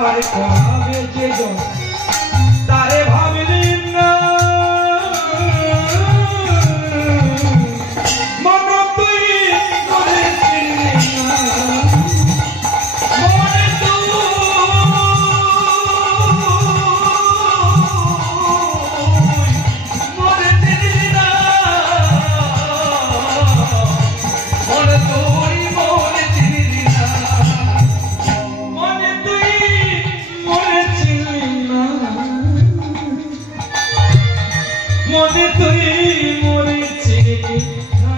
পার করাবে যে তারে ভাবলি না মন তুই করেছিলি না মনে তুই মনে চিনি না মনে তুই মনে চিনি না মনে তুই মনে চিনি না মনে তুই মনে চিনি না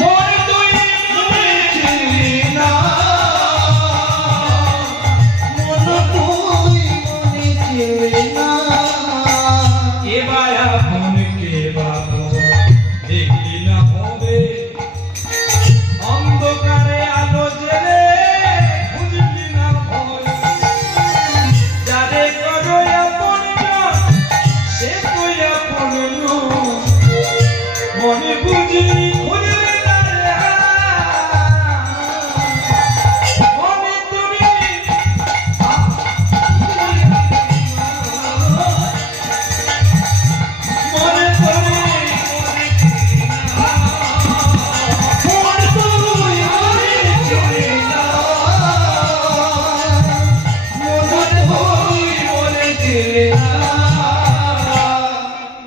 মনে তুই মনে চিনি না মনে তুই মনে চিনি না কে বায়া ফোন কে বাবু দেখলি না হবে অন্ধকারে আলো জেলে বুঝলি না ভয় যারে করো আপন সে তুই আপন মনে বুঝি খুঁজবে না মনে তুমি মনে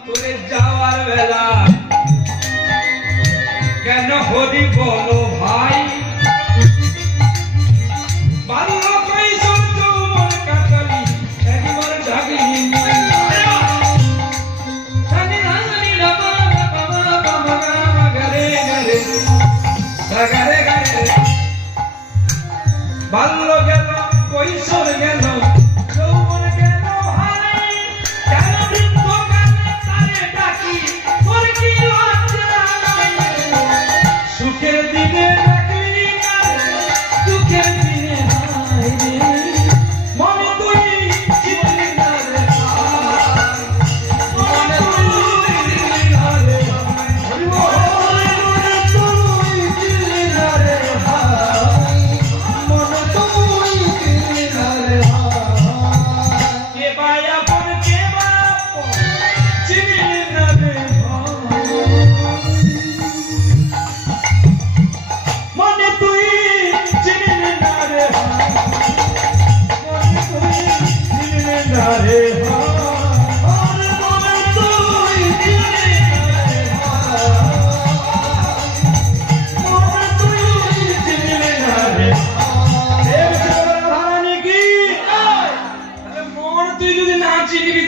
তুমি যাওয়ার বেলা কেন হরি বলো ভাই বাল্য কৈশোর যৌবন কাটালি একবার জাগলি বাল্য গেল কৈশোর গেল যৌবন গেল